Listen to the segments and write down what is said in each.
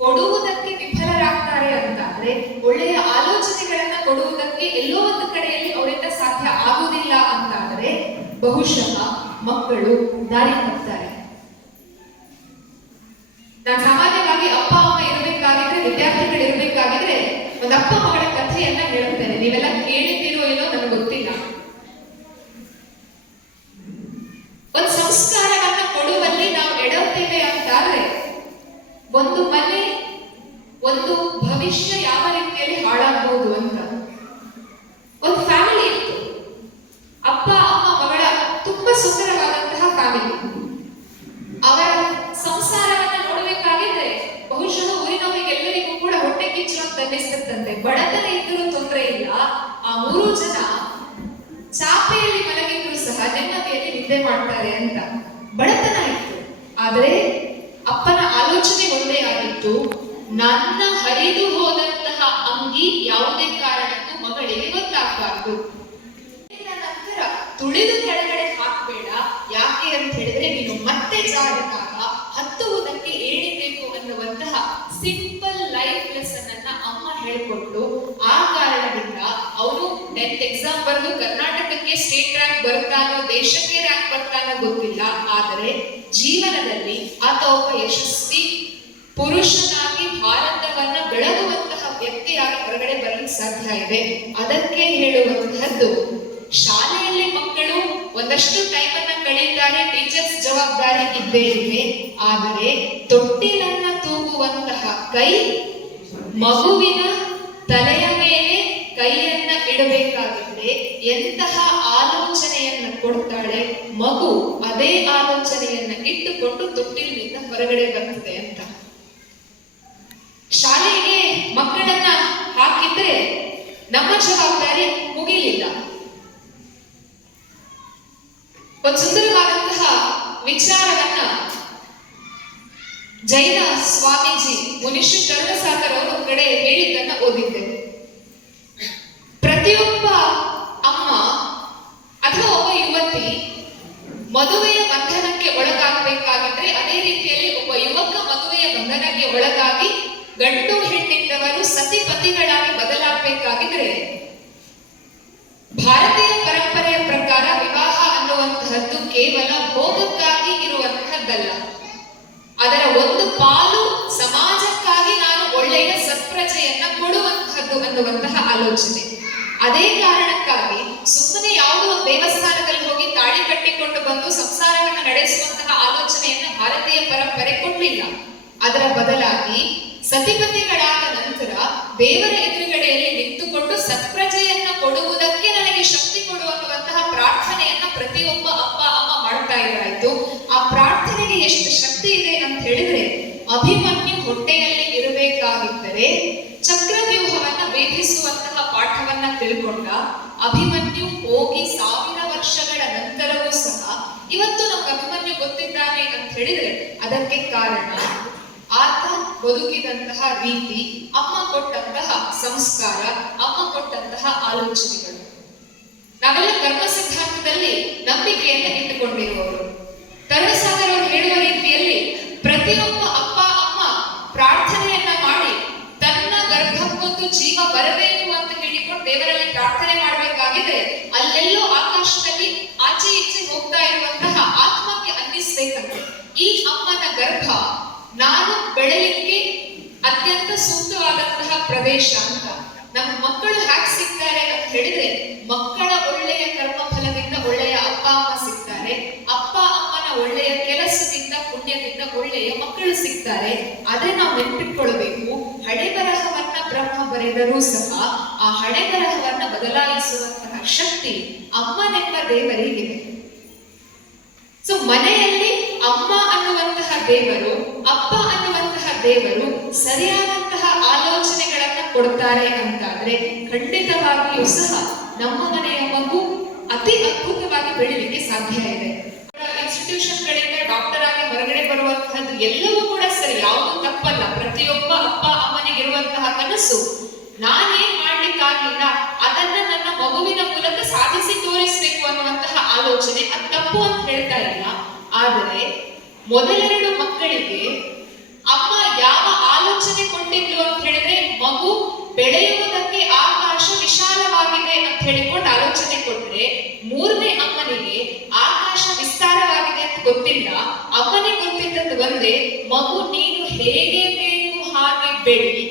ಕೊಡುವುದಕ್ಕೆ ವಿಫಲರಾಗ್ತಾರೆ ಅಂತಾದ್ರೆ, ಒಳ್ಳೆಯ ಆಲೋಚನೆಗಳನ್ನ ಕೊಡುವುದಕ್ಕೆ ಎಲ್ಲೋ ಒಂದು ಕಡೆಯಲ್ಲಿ ಅವರಿಂದ ಸಾಧ್ಯ ಆಗುವುದಿಲ್ಲ ಅಂತಾದ್ರೆ ಬಹುಶಃ ಮಕ್ಕಳು ದಾರಿ ತಪ್ತಾರೆ. ನಾನು ಸಾಮಾನ್ಯವಾಗಿ ಅಪ್ಪ ಅಮ್ಮ ಇರಬೇಕಾಗಿದ್ರೆ, ವಿದ್ಯಾರ್ಥಿಗಳು ಇರಬೇಕಾಗಿದ್ರೆ ಒಂದು ಅಪ್ಪ ಮಗಳ ಕಥೆಯನ್ನ ಹೇಳುತ್ತೇನೆ. ನೀವೆಲ್ಲ ಕೇಳಿದ್ದೀರೋ ಏನೋ ನನಗೆ ಗೊತ್ತಿಲ್ಲ. ಒಂದು ಸಂಸ್ಕಾರವನ್ನ ಕೊಡುವಲ್ಲಿ ನಾವು ಎಡುತ್ತೇವೆ ಅಂತಾದ್ರೆ, ಒಂದು ಮನೆ, ಒಂದು ಭವಿಷ್ಯ ಯಾವ ರೀತಿಯಲ್ಲಿ ಹಾಳಾಗಬಹುದು ಅಂತ. ಒಂದು ಫ್ಯಾಮಿಲಿ ಇತ್ತು, ಅಪ್ಪ ಅಮ್ಮ ಮಗಳ ತುಂಬಾ ಸುಂದರವಾದಂತಹ ಫ್ಯಾಮಿಲಿ. ಅವರ ಸಂಸಾರವನ್ನ ನೋಡಬೇಕಾಗಿದ್ರೆ ಬಹುಶಃ ಊರಿನವರಿಗೆಲ್ಲರಿಗೂ ಕೂಡ ಹೊಟ್ಟೆ ಕಿಚ್ಚು ಅಂತ ಅನ್ನಿಸ್ತಂತೆ. ಬಡತನ ಇದ್ದರೂ ತೊಂದರೆ ಇಲ್ಲ, ಆ 3 ಜನ ಚಾಪೆಯಲ್ಲಿ ಮಲಗಿದ್ರು ಸಹ ನೆಮ್ಮದಿಯಲ್ಲಿ ನಿದ್ದೆ ಮಾಡ್ತಾರೆ ಅಂತ. ಬಡತನ ಇತ್ತು, ಆದರೆ ಅಪ್ಪನ ಆಲೋಚನೆ ಒಂದೇ ಆಗಿತ್ತು, ನನ್ನ ಹರಿದು ಹೋದಂತಹ ಅಂಗಿ ಯಾವುದೇ ಕಾರಣಕ್ಕೂ ಮಗಳಿಗೆ ಗೊತ್ತಾಗಬಾರ್ದು. ನಂತರ ತುಳಿದು ಕೆಳಗಡೆ ಹಾಕಬೇಡ, ಯಾಕೆ ಅಂತ ಹೇಳಿದ್ರೆ ನೀನು ಮತ್ತೆ ಜಾರಿದಾಗ ಹತ್ತುವುದಕ್ಕೆ ಏಳಿಬೇಕು ಅನ್ನುವಂತಹ ಸಿಂಪಲ್ ಲೈಫ್ ಲೆಸನ್ ಅನ್ನ ಅಮ್ಮ ಹೇಳಿಕೊಟ್ಟು, ಆ ಕಾರಣದಿಂದ ಅವನು 10th ಎಕ್ಸಾಮ್ ಬರೆದು ಕರ್ನಾಟಕಕ್ಕೆ ಸ್ಟೇಟ್ ರ್ಯಾಂಕ್ ಬರ್ತಾನೋ ದೇಶಕ್ಕೆ ರ್ಯಾಂಕ್ ಬರ್ತಾನೋ ಗೊತ್ತಿಲ್ಲ, ಆದರೆ ಜೀವನದಲ್ಲಿ ಆತ ಒಬ್ಬ ಯಶಸ್ವಿ ಪುರುಷನಾಗಿ ಭಾರತವನ್ನ ಬೆಳಗುವಂತಹ ವ್ಯಕ್ತಿಯಾಗಿ ಹೊರಗಡೆ ಬರಲಿಕ್ಕೆ ಸಾಧ್ಯ ಇದೆ. ಅದಕ್ಕೆ ಹೇಳುವಂತಹದ್ದು, ಶಾಲೆಯಲ್ಲಿ ಮಕ್ಕಳು ಒಂದಷ್ಟು ಟೈಮ್ ಅನ್ನ ಕಳೆಯುತ್ತಾರೆ, ಟೀಚರ್ಸ್ ಜವಾಬ್ದಾರಿ ಇದ್ದೇ ಇದೆ, ಆದರೆ ತೊಟ್ಟಿಲನ್ನ ತೂಗುವಂತಹ ಕೈ ಮಗುವಿನ ತಲೆಯ ಮೇಲೆ ಕೈಯನ್ನ ಇಡಬೇಕಾಗಿದ್ರೆ ಎಂತಹ ಆಲೋಚನೆಯನ್ನ ಕೊಡ್ತಾಳೆ ಮಗು, ಅದೇ ಆಲೋಚನೆಯನ್ನ ಇಟ್ಟುಕೊಂಡು ತೊಟ್ಟಿಲಿನಿಂದ ಹೊರಗಡೆ ಬರ್ತದೆ ಅಂತ. ಶಾಲೆಗೆ ಮಕ್ಕಳನ್ನ ಹಾಕಿದ್ರೆ ನಮ್ಮ ಜವಾಬ್ದಾರಿ ಮುಗಿಲಿಲ್ಲ. ಒಂದು ಸುಂದರವಾದಂತಹ ವಿಚಾರವನ್ನ ಜೈನ ಸ್ವಾಮೀಜಿ ಮುನಿಶ್ರೀ ಕರುಣಸಾಗರ್ ಅವರು ಒಂದು ಕಡೆ ಹೇಳಿದ್ದನ್ನ ಓದಿದ್ದೆ. ಪ್ರತಿಯೊಬ್ಬ ಅಮ್ಮ ಅಥವಾ ಒಬ್ಬ ಯುವತಿ ಮದುವೆಯ ಬಂಧನಕ್ಕೆ ಒಳಗಾಗಬೇಕಾಗಿದ್ರೆ, ಅದೇ ರೀತಿಯಲ್ಲಿ ಒಬ್ಬ ಯುವಕ ಮದುವೆಯ ಬಂಧನಕ್ಕೆ ಒಳಗಾಗಿ ಗಂಡು ಹೆಣ್ಣಿದ್ದವರು ಸತಿಪತಿಗಳಾಗಿ ಬದಲಾಗಬೇಕಾಗಿದ್ರೆ, ಭಾರತೀಯ ಪರಂಪರೆಯ ಪ್ರಕಾರ ವಿವಾಹ ಅನ್ನುವಂತಹದ್ದು ಕೇವಲ ಭೋಗಕ್ಕಾಗಿ ಇರುವಂತಹದ್ದಲ್ಲ. ಅದರ ಒಂದು ಪಾಲು ಸಮಾಜಕ್ಕಾಗಿ ನಾನು ಒಳ್ಳೆಯ ಸತ್ಪ್ರಜೆಯನ್ನ ಕೊಡುವಂತಹದ್ದು ಅನ್ನುವಂತಹ ಆಲೋಚನೆ. ಅದೇ ಕಾರಣಕ್ಕಾಗಿ ಸುಮ್ಮನೆ ಯಾವುದೋ ಒಂದು ದೇವಸ್ಥಾನದಲ್ಲಿ ಹೋಗಿ ತಾಳಿ ಕಟ್ಟಿಕೊಂಡು ಬಂದು ಸಂಸಾರವನ್ನು ನಡೆಸುವಂತಹ ಆಲೋಚನೆಯನ್ನ ಭಾರತೀಯ ಪರಂಪರೆ ಕೊಡಲಿಲ್ಲ. ಅದರ ಬದಲಾಗಿ ಸತಿಪತಿಗಳಾದ ನಂತರ ದೇವರ ಎದುರುಗಡೆಯಲ್ಲಿ ನಿಂತುಕೊಂಡು ಸತ್ಪ್ರಜೆಯನ್ನ ಕೊಡುವುದಕ್ಕೆ ನನಗೆ ಶಕ್ತಿ ಕೊಡು ಅನ್ನುವಂತಹ ಪ್ರಾರ್ಥನೆಯನ್ನ ಪ್ರತಿಯೊಬ್ಬ ಅಪ್ಪ ಅಮ್ಮ ಮಾಡ್ತಾ ಇದ್ದಾಯ್ತು. ಆ ಪ್ರಾರ್ಥನೆಗೆ ಎಷ್ಟು ಶಕ್ತಿ ಇದೆ ಅಂತ ಹೇಳಿದ್ರೆ, ಅಭಿಮನ್ಯು ಹೊಟ್ಟೆಯಲ್ಲಿ ಇರಬೇಕಾಗಿದ್ದರೆ ಚಕ್ರವ್ಯೂಹವನ್ನ ಭೇದಿಸುವಂತಹ ಪಾಠವನ್ನ ತಿಳ್ಕೊಂಡ ಅಭಿಮನ್ಯು ಹೋಗಿ 1000 ವರ್ಷಗಳ ನಂತರವೂ ಸಹ ಇವತ್ತು ನಮ್ಗೆ ಅಭಿಮನ್ಯು ಗೊತ್ತಿದ್ದಾನೆ ಅಂತ ಹೇಳಿದ್ರೆ ಅದಕ್ಕೆ ಕಾರಣ ಆತ ಬದುಕಿದಂತಹ ರೀತಿ, ಅಮ್ಮ ಕೊಟ್ಟಂತಹ ಸಂಸ್ಕಾರ, ಅಮ್ಮ ಕೊಟ್ಟಂತಹ ಆಲೋಚನೆಗಳು. ನಾವೆಲ್ಲ ಕರ್ಮ ಸಿದ್ಧಾಂತದಲ್ಲಿ ನಂಬಿಕೆಯನ್ನ ಇಟ್ಟುಕೊಂಡಿರುವವರು. ಕರುಣಸಾಗರ್ ಅವರು ಹೇಳುವ ರೀತಿಯಲ್ಲಿ ಪ್ರತಿಯೊಬ್ಬ ಅಪ್ಪ ಅಮ್ಮ ಪ್ರಾರ್ಥನೆಯನ್ನ ಮಾಡಿ ತನ್ನ ಗರ್ಭಕ್ಕೊಂದು ಜೀವ ಬರಬೇಕು ಅಂತ ಹೇಳಿಕೊಂಡು ದೇವರಲ್ಲಿ ಪ್ರಾರ್ಥನೆ ಮಾಡಬೇಕಾಗಿದೆ. ಅಲ್ಲೆಲ್ಲೋ ಆಕಾಶದಲ್ಲಿ ಆಚೆ ಈಚೆ ಹೋಗ್ತಾ ಇರುವಂತಹ ಆತ್ಮಕ್ಕೆ ಅನ್ನಿಸ್ಬೇಕಂತೆ, ಈ ಅಮ್ಮನ ಗರ್ಭ ನಾನು ಬೆಳೆಯಲಿಕ್ಕೆ ಅತ್ಯಂತ ಸೂಕ್ತವಾದಂತಹ ಪ್ರದೇಶ ಅಂತ. ನಮ್ಮ ಮಕ್ಕಳು ಹ್ಯಾಕ್ ಸಿಗ್ತಾರೆ ಅಂತ ಹೇಳಿದ್ರೆ, ಮಕ್ಕಳ ಒಳ್ಳೆಯ ಕರ್ಮ ಫಲದಿಂದ ಒಳ್ಳೆಯ ಅಪ್ಪ ಅಮ್ಮ ಸಿಗ್ತಾರೆ, ಅಪ್ಪ ಅಮ್ಮನ ಒಳ್ಳೆಯ ಕೆಲಸದಿಂದ ಪುಣ್ಯದಿಂದ ಒಳ್ಳೆಯ ಮಕ್ಕಳು ಸಿಗ್ತಾರೆ. ಅದೇ ನಾವು ನೆನಪಿಟ್ಕೊಳ್ಬೇಕು. ಹಣೆ ಬರಹವನ್ನ ಬ್ರಹ್ಮ ಬರೆದರೂ ಸಹ ಆ ಹಣೆ ಬರಹವನ್ನ ಬದಲಾಯಿಸುವಂತಹ ಶಕ್ತಿ ಅಮ್ಮನೆಂಬ ದೇವರಿಗಿದೆ. ಸೊ ಮನೆಯಲ್ಲಿ ಅಮ್ಮ ಅನ್ನುವಂತಹ ದೇವರು, ಅಪ್ಪ ಅನ್ನುವಂತಹ ದೇವರು ಸರಿಯಾದಂತಹ ಆಲೋಚನೆಗಳನ್ನ ಕೊಡ್ತಾರೆ ಅಂತಾದ್ರೆ ಖಂಡಿತವಾಗಿಯೂ ಸಹ ನಮ್ಮ ಮನೆಯ ಮಗು ಅತಿ ಅದ್ಭುತವಾಗಿ ಬೆಳೀಲಿಕ್ಕೆ ಸಾಧ್ಯ ಇದೆ. ಇನ್ಸ್ಟಿಟ್ಯೂಷನ್ಗಳಿಂದ ಡಾಕ್ಟರ್ ಆಗಿ ಹೊರಗಡೆ ಬರುವಂತಹದ್ದು ಎಲ್ಲವೂ ಕೂಡ ಸರಿ, ಯಾವುದು ತಪ್ಪಲ್ಲ. ಪ್ರತಿಯೊಬ್ಬ ಅಪ್ಪ ಅಮ್ಮನಿಗಿರುವಂತಹ ಕನಸು, ನಾನೇನ್ ಮಾಡ್ಲಿಕ್ಕಾಗಿಲ್ಲ ಅದನ್ನ ನನ್ನ ಮಗುವಿನ ಮೂಲಕ ಸಾಧಿಸಿ ತೋರಿಸ್ಬೇಕು ಅನ್ನುವಂತಹ ಆಲೋಚನೆ. ಅದು ತಪ್ಪು ಅಂತ ಹೇಳ್ತಾ ಇಲ್ಲ, ಆದರೆ ಮೊದಲೆರಡು ಮಕ್ಕಳಿಗೆ ಅಮ್ಮ ಯಾವ ಆಲೋಚನೆ ಕೊಟ್ಟಿದ್ಲು ಅಂತ ಹೇಳಿದ್ರೆ ಮಗು ಬೆಳೆಯುವುದಕ್ಕೆ ಆಕಾಶ ವಿಶಾಲವಾಗಿದೆ ಅಂತ ಹೇಳಿಕೊಂಡು ಆಲೋಚನೆ ಕೊಟ್ರೆ, ಮೂರನೇ ಅಮ್ಮನಿಗೆ ಆಕಾಶ ವಿಸ್ತಾರವಾಗಿದೆ ಅಂತ ಗೊತ್ತಿಲ್ಲ. ಅಮ್ಮನಿಗೆ ಗೊತ್ತಿದ್ದದ್ದು ಒಂದೇ, ಮಗು ನೀನು ಹೇಗೆ ಬೇಕು ಹಾಗೆ ಬೆಳಿ,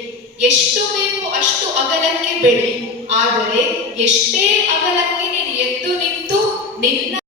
ಎಷ್ಟು ಬೇಕು ಅಷ್ಟು ಅಗಲಕ್ಕೆ ಬೆಳಿ, ಆದರೆ ಎಷ್ಟೇ ಅಗಲಕ್ಕೆ ನೀನು ಎದ್ದು ನಿಂತು ನಿನ್ನ